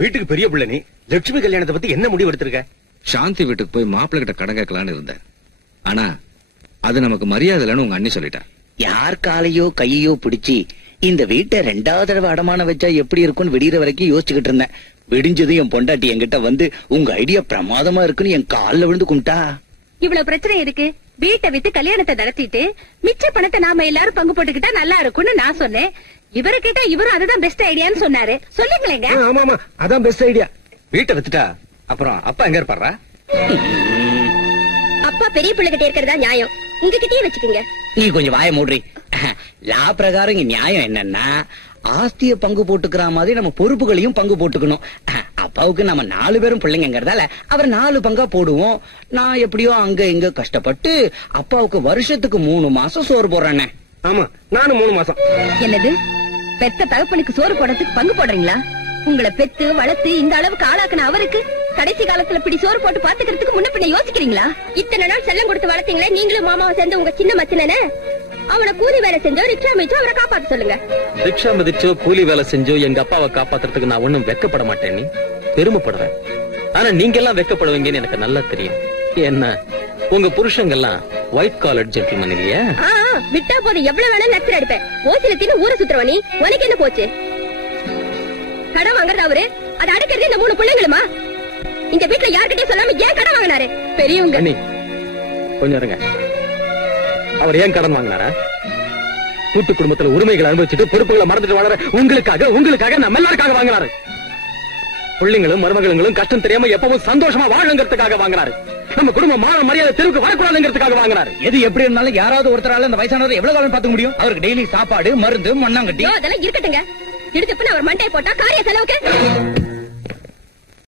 வீட்டுக்கு பெரிய பிள்ளை நீ. லட்சுமி கல்யாணத்தை பத்தி என்ன முடிவு எடுத்திருக்க? சாந்தி வீட்டுக்கு போய் மாப்பிள்ளை கிட்ட கடன் கேட்கலான்னு இருந்தேன். ஆனா அது நமக்கு மரியாதை இல்லைன்னு உங்க அண்ணி சொல்லிட்டா. யார் காலையோ கையோ பிடிச்சி இந்த வீட்டை 2வது தடவை அடமான வச்சா எப்படி இருக்கும்னு விடிகிற வரைக்கும் யோசிச்சுக்கிட்டு இருந்தேன். விடிஞ்சது என் பொண்டாட்டி என்கிட்ட வந்து உங்க ஐடியா பிரமாதமா இருக்குன்னு என் காலில் விழுந்து கும்பிட்டா. இவ்வளவு பிரச்சனை இருக்கு, வீட்டை வித்து கல்யாணத்தை நடத்திட்டு மிச்ச பணத்தை நாம எல்லாரும் பங்கு போட்டுக்கிட்டா நல்லா இருக்கும்னு நான் சொன்னேன். இவரு கிட்ட இவரும் அதுதான் பெஸ்ட் ஐடியான்னு சொன்னாரு. சொல்லுங்களேங்க. ஆமா ஆமா, அதான் பெஸ்ட் ஐடியா. வீட்டை வித்துட்டா அப்புறம் அப்பா எங்க இருப்பாரா? அப்பா பெரிய பிள்ளை கிட்ட இருக்கிறதா நியாயம், உங்ககிட்டயே வச்சுக்கோங்க. நீ கொஞ்சம் வாய மூடுறி. லா பிரகாரம் இங்க நியாயம் என்னன்னா, ஆஸ்திய பங்கு போட்டுக்கிற மாதிரி நம்ம பொறுப்புகளையும் பங்கு போட்டுக்கணும். அப்பாவுக்கு நம்ம 4 பேரும் பிள்ளைங்கிறதால அவர் 4 பங்கா போடுவோம். நான் எப்படியோ அங்க இங்க கஷ்டப்பட்டு அப்பாவுக்கு வருஷத்துக்கு 3 மாசம் சோறு போடுறேன்னு. ஆமா, நானும் 3 மாசம். என்னது, பெத்த தகப்பனுக்கு சோறு போடுறதுக்கு பங்கு போடுறீங்களா? உங்களை பெத்து வளர்த்து இந்த அளவுக்கு ஆளாக்குன அவருக்கு கடைசி காலத்துல இப்படி சோறு போட்டு பாத்துக்கிறதுக்கு முன்ன பின்ன யோசிக்கிறீங்களா? இத்தனை நாள் செல்லம் கொடுத்து வளர்த்தீங்களே நீங்களும் மாமாவை சேர்ந்து உங்க சின்ன மச்சினே. அவனை கூலி வேலை செஞ்சோ ரிக்ஷா மிச்சோ அவரை காப்பாத்த சொல்லுங்க. ரிக்ஷா மிதிச்சோ கூலி வேலை செஞ்சோ எங்க அப்பாவை காப்பாத்துறதுக்கு நான் ஒண்ணும் வெக்கப்பட மாட்டேன், நீ பெருமைப்படுறேன். ஆனா நீங்க எல்லாம் வெக்கப்படுவீங்கன்னு எனக்கு நல்லா தெரியும். என்ன உங்க புருஷங்கெல்லாம் ஒயிட் காலர் ஜென்டில்மேன் இல்லையா? விட்டா போது எவ்வளவு வேணாலும் லட்சம் அடிப்பேன். ஓசில தின்னு ஊரை சுத்துறவனி, உனக்கு என்ன போச்சு? கடன் வாங்குறது அவரு, அதை அடக்கிறது இந்த 3 பிள்ளைங்களுமா? இந்த வீட்டுல யார்கிட்டயும் சொல்லாம ஏன் கடன் வாங்கினாரு? பெரியவங்க கொஞ்சம் இருங்க. அவர் ஏன் கடன் வாங்கினாரா? கூட்டு குடும்பத்துல உரிமைகளை அனுபவிச்சுட்டு பொறுப்புகளை மறந்துட்டு வளர உங்களுக்காக நம்ம எல்லாருக்காக வாங்கினாரு. பிள்ளைங்களும் மருமகளும் கஷ்டம் தெரியாம எப்பவும் சந்தோஷமா வாழணுங்கிறதுக்காக வாங்கினாரு. நம்ம குடும்பம் மான மரியாதை தெருவுக்கு வரக்கூடாதுங்கிறதுக்காக வாங்கினாரு. எது எப்படி இருந்தாலும் யாராவது ஒருத்தரால அந்த வயசானவர் எவ்வளவு காலம் பாத்துக்க முடியும்? அவருக்கு டெய்லி சாப்பாடு, மருந்து, மண்ணாங்கட்டி அதெல்லாம் இருக்கட்டுங்க. இடுத்துப்புன்னு அவர் மண்டையை போட்டா காரிய செலவுக்கு